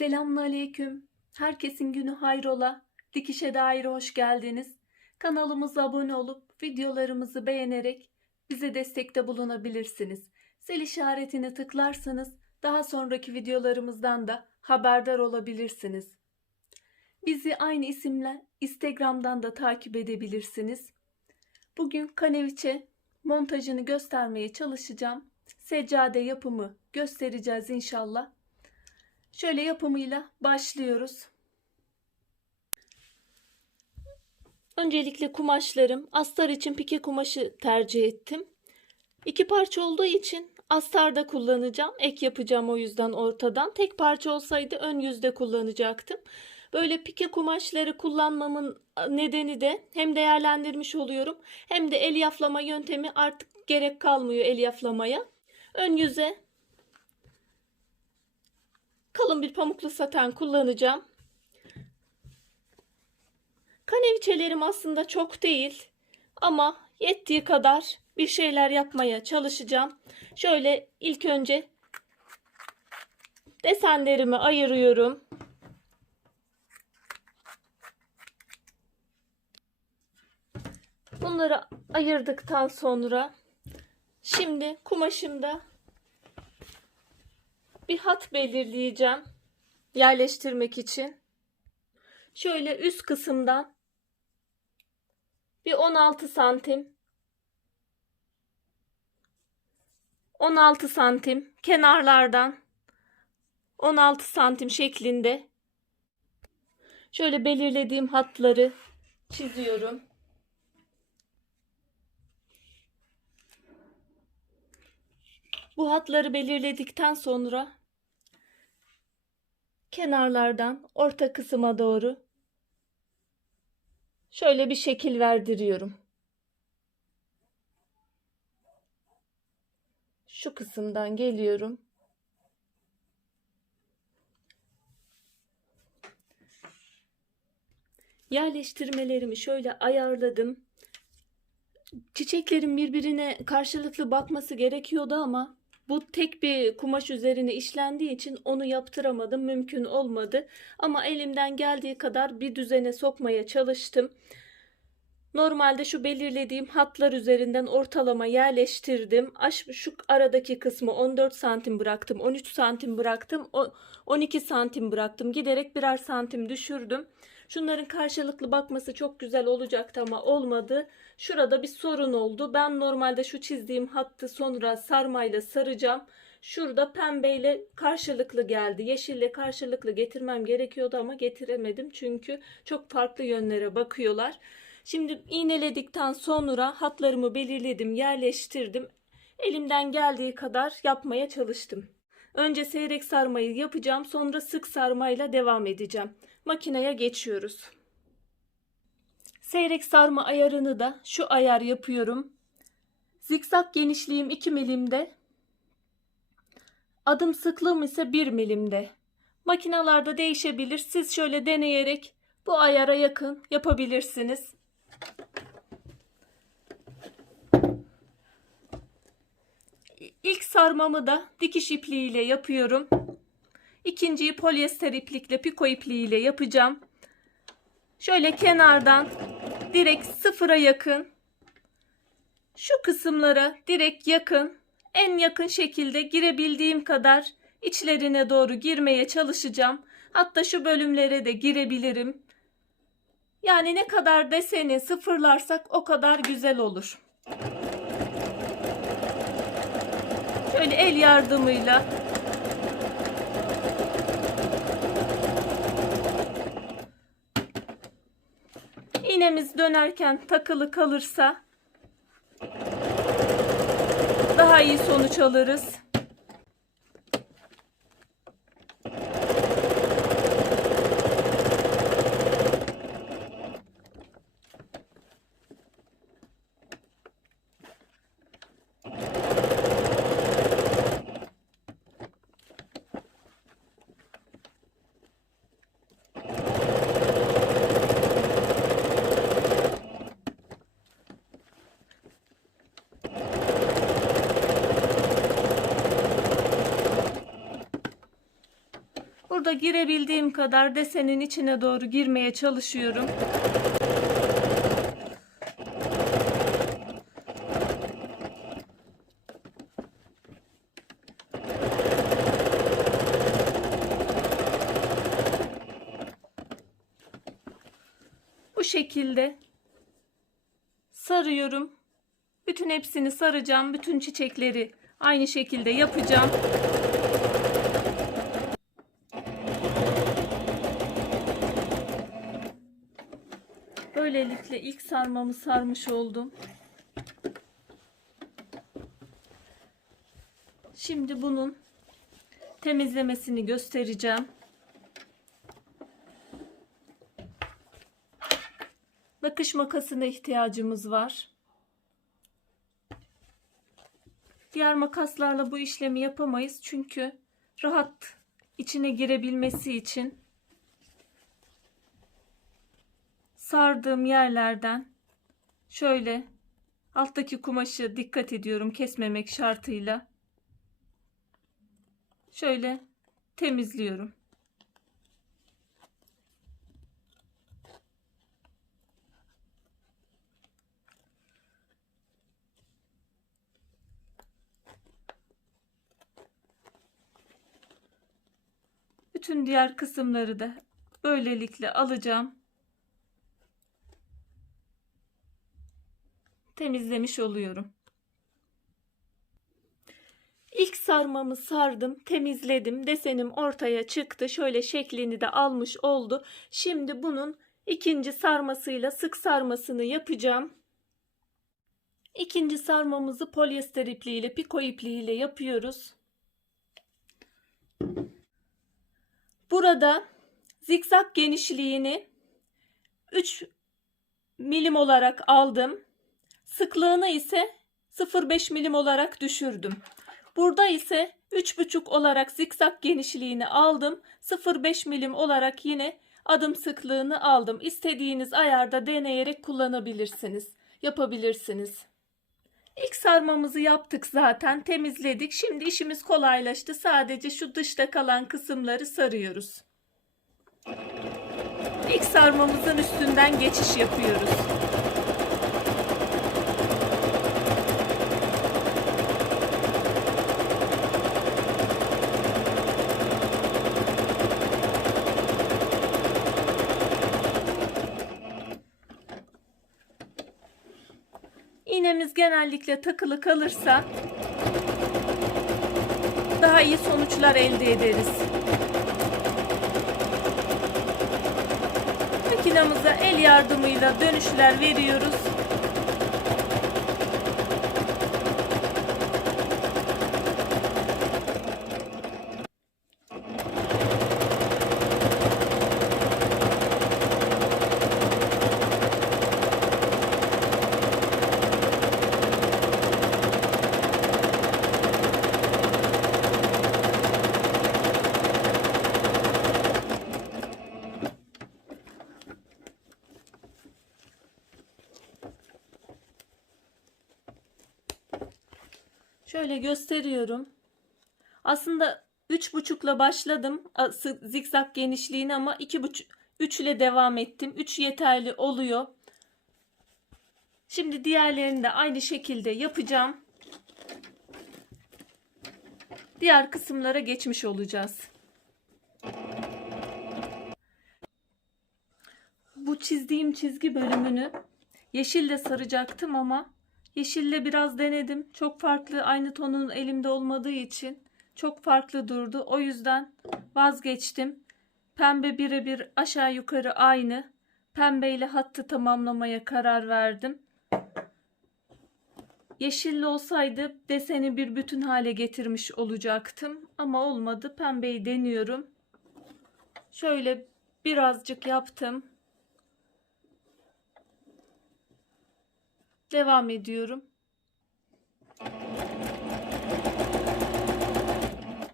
Selamünaleyküm. Herkesin günü hayrola. Dikişe dair hoş geldiniz. Kanalımıza abone olup videolarımızı beğenerek bize destekte bulunabilirsiniz. Zil işaretini tıklarsanız daha sonraki videolarımızdan da haberdar olabilirsiniz. Bizi aynı isimle Instagram'dan da takip edebilirsiniz. Bugün kaneviçe montajını göstermeye çalışacağım. Seccade yapımı göstereceğiz inşallah. Şöyle yapımıyla başlıyoruz. Öncelikle kumaşlarım. Astar için pike kumaşı tercih ettim. İki parça olduğu için astarda kullanacağım. Ek yapacağım o yüzden ortadan. Tek parça olsaydı ön yüzde kullanacaktım. Böyle pike kumaşları kullanmamın nedeni de hem değerlendirmiş oluyorum hem de el yaflama yöntemi artık gerek kalmıyor el yaflamaya. Ön yüze kalın bir pamuklu saten kullanacağım. Kaneviçelerim aslında çok değil ama yettiği kadar bir şeyler yapmaya çalışacağım. Şöyle ilk önce desenlerimi ayırıyorum. Bunları ayırdıktan sonra şimdi kumaşımda bir hat belirleyeceğim yerleştirmek için. Şöyle üst kısımdan bir 16 santim 16 santim kenarlardan 16 santim şeklinde şöyle belirlediğim hatları çiziyorum. Bu hatları belirledikten sonra kenarlardan orta kısma doğru şöyle bir şekil verdiriyorum. Şu kısımdan geliyorum. Yerleştirmelerimi şöyle ayarladım. Çiçeklerin birbirine karşılıklı bakması gerekiyordu ama bu tek bir kumaş üzerine işlendiği için onu yaptıramadım. Mümkün olmadı. Ama elimden geldiği kadar bir düzene sokmaya çalıştım. Normalde şu belirlediğim hatlar üzerinden ortalama yerleştirdim. Şu aradaki kısmı 14 santim bıraktım. 13 santim bıraktım. 12 santim bıraktım. Giderek birer santim düşürdüm. Şunların karşılıklı bakması çok güzel olacaktı ama olmadı. Şurada bir sorun oldu. Ben normalde şu çizdiğim hattı sonra sarmayla saracağım. Şurada pembeyle karşılıklı geldi. Yeşille karşılıklı getirmem gerekiyordu ama getiremedim. Çünkü çok farklı yönlere bakıyorlar. Şimdi iğneledikten sonra hatlarımı belirledim, yerleştirdim. Elimden geldiği kadar yapmaya çalıştım. Önce seyrek sarmayı yapacağım, sonra sık sarmayla devam edeceğim. Makineye geçiyoruz. Seyrek sarma ayarını da şu ayar yapıyorum. Zikzak genişliğim 2 milimde. Adım sıklığım ise 1 milimde. Makinalarda değişebilir. Siz şöyle deneyerek bu ayara yakın yapabilirsiniz. İlk sarmamı da dikiş ipliğiyle yapıyorum. İkinciyi polyester iplikle piko ipliğiyle yapacağım. Şöyle kenardan direkt sıfıra yakın şu kısımlara direkt yakın en yakın şekilde girebildiğim kadar içlerine doğru girmeye çalışacağım. Hatta şu bölümlere de girebilirim. Yani ne kadar deseni sıfırlarsak o kadar güzel olur. Şöyle el yardımıyla iğnemiz dönerken takılı kalırsa daha iyi sonuç alırız. Burada girebildiğim kadar desenin içine doğru girmeye çalışıyorum. Bu şekilde sarıyorum. Bütün hepsini saracağım. Bütün çiçekleri aynı şekilde yapacağım. Böylelikle ilk sarmamı sarmış oldum. Şimdi bunun temizlemesini göstereceğim. Nakış makasına ihtiyacımız var. Diğer makaslarla bu işlemi yapamayız çünkü rahat içine girebilmesi için sardığım yerlerden şöyle alttaki kumaşı dikkat ediyorum kesmemek şartıyla şöyle temizliyorum. Bütün diğer kısımları da böylelikle alacağım. Temizlemiş oluyorum. İlk sarmamı sardım, temizledim. Desenim ortaya çıktı. Şöyle şeklini de almış oldu. Şimdi bunun ikinci sarmasıyla sık sarmasını yapacağım. İkinci sarmamızı polyester ipliğiyle, piko ipliğiyle yapıyoruz. Burada zikzak genişliğini 3 milim olarak aldım. Sıklığını ise 0,5 milim olarak düşürdüm. Burada ise 3,5 olarak zikzak genişliğini aldım. 0,5 milim olarak yine adım sıklığını aldım. İstediğiniz ayarda deneyerek kullanabilirsiniz. Yapabilirsiniz. İlk sarmamızı yaptık zaten temizledik. Şimdi işimiz kolaylaştı. Sadece şu dışta kalan kısımları sarıyoruz. İlk sarmamızın üstünden geçiş yapıyoruz. İğnemiz genellikle takılı kalırsa daha iyi sonuçlar elde ederiz. Makinamıza el yardımıyla dönüşler veriyoruz. Şöyle gösteriyorum. Aslında üç buçukla başladım zikzak genişliğini ama iki buçuk, üç ile devam ettim. Üç yeterli oluyor. Şimdi diğerlerini de aynı şekilde yapacağım. Diğer kısımlara geçmiş olacağız. Bu çizdiğim çizgi bölümünü yeşille saracaktım ama Yeşille biraz denedim. Çok farklı aynı tonun elimde olmadığı için çok farklı durdu. O yüzden vazgeçtim. Pembe birebir aşağı yukarı aynı. Pembeyle hattı tamamlamaya karar verdim. Yeşilli olsaydı deseni bir bütün hale getirmiş olacaktım. Ama olmadı. Pembeyi deniyorum. Şöyle birazcık yaptım. Devam ediyorum.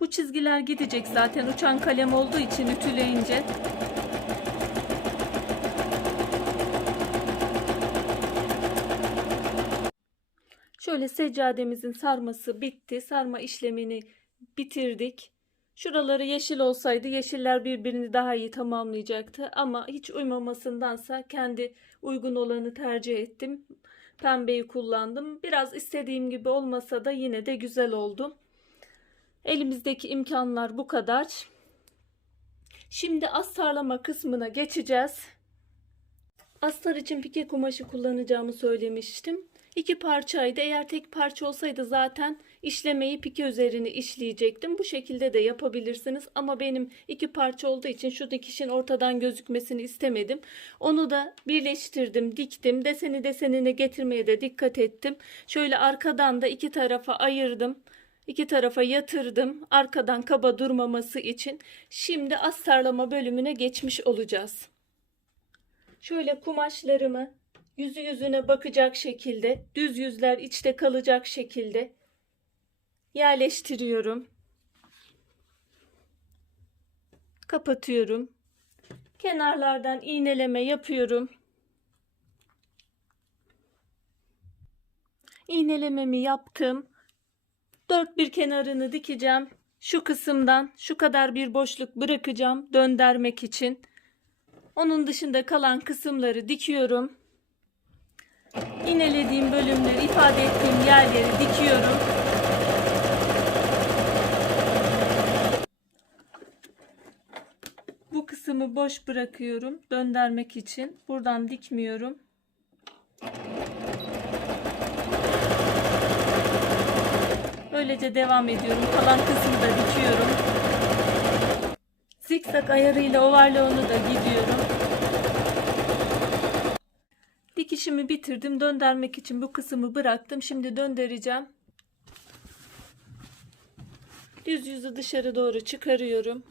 Bu çizgiler gidecek zaten uçan kalem olduğu için ütüleyince. Şöyle seccademizin sarması bitti. Sarma işlemini bitirdik. Şuraları yeşil olsaydı yeşiller birbirini daha iyi tamamlayacaktı ama hiç uymamasındansa kendi uygun olanı tercih ettim. Pembeyi kullandım. Biraz istediğim gibi olmasa da yine de güzel oldu. Elimizdeki imkanlar bu kadar. Şimdi astarlama kısmına geçeceğiz. Astar için pike kumaşı kullanacağımı söylemiştim. İki parçaydı. Eğer tek parça olsaydı zaten işlemeyi pike üzerine işleyecektim. Bu şekilde de yapabilirsiniz. Ama benim iki parça olduğu için şu dikişin ortadan gözükmesini istemedim. Onu da birleştirdim, diktim. Deseni desenine getirmeye de dikkat ettim. Şöyle arkadan da iki tarafa ayırdım. İki tarafa yatırdım. Arkadan kaba durmaması için. Şimdi astarlama bölümüne geçmiş olacağız. Şöyle kumaşlarımı yüzü yüzüne bakacak şekilde, düz yüzler içte kalacak şekilde yerleştiriyorum. Kapatıyorum. Kenarlardan iğneleme yapıyorum. İğnelememi yaptım. Dört bir kenarını dikeceğim. Şu kısımdan şu kadar bir boşluk bırakacağım döndürmek için. Onun dışında kalan kısımları dikiyorum. İğnelediğim bölümleri ifade ettiğim yerleri dikiyorum. Bu kısmı boş bırakıyorum döndürmek için. Buradan dikmiyorum. Böylece devam ediyorum. Kalan kısmı da dikiyorum. Zikzak ayarıyla ovarlığını da gidiyorum. Dikişimi bitirdim. Döndürmek için bu kısmı bıraktım. Şimdi döndüreceğim. Düz yüzü dışarı doğru çıkarıyorum.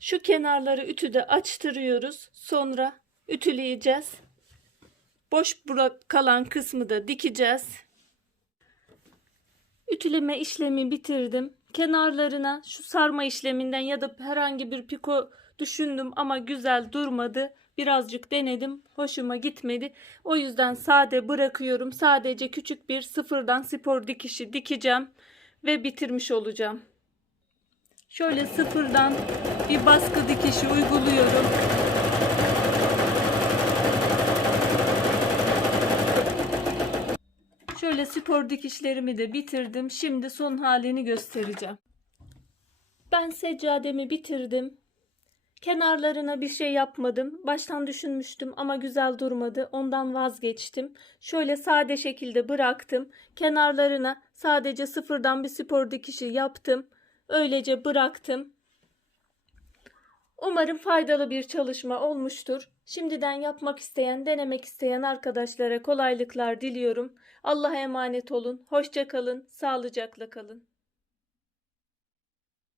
Şu kenarları ütüde açtırıyoruz. Sonra ütüleyeceğiz. Boş bırak kalan kısmı da dikeceğiz. Ütüleme işlemi bitirdim. Kenarlarına şu sarma işleminden ya da herhangi bir piko düşündüm ama güzel durmadı. Birazcık denedim. Hoşuma gitmedi. O yüzden sade bırakıyorum. Sadece küçük bir sıfırdan spor dikişi dikeceğim ve bitirmiş olacağım. Şöyle sıfırdan bir baskı dikişi uyguluyorum. Şöyle spor dikişlerimi de bitirdim. Şimdi son halini göstereceğim. Ben seccademi bitirdim. Kenarlarına bir şey yapmadım. Baştan düşünmüştüm ama güzel durmadı. Ondan vazgeçtim. Şöyle sade şekilde bıraktım. Kenarlarına sadece sıfırdan bir spor dikişi yaptım. Öylece bıraktım. Umarım faydalı bir çalışma olmuştur. Şimdiden yapmak isteyen, denemek isteyen arkadaşlara kolaylıklar diliyorum. Allah'a emanet olun. Hoşça kalın, sağlıcakla kalın.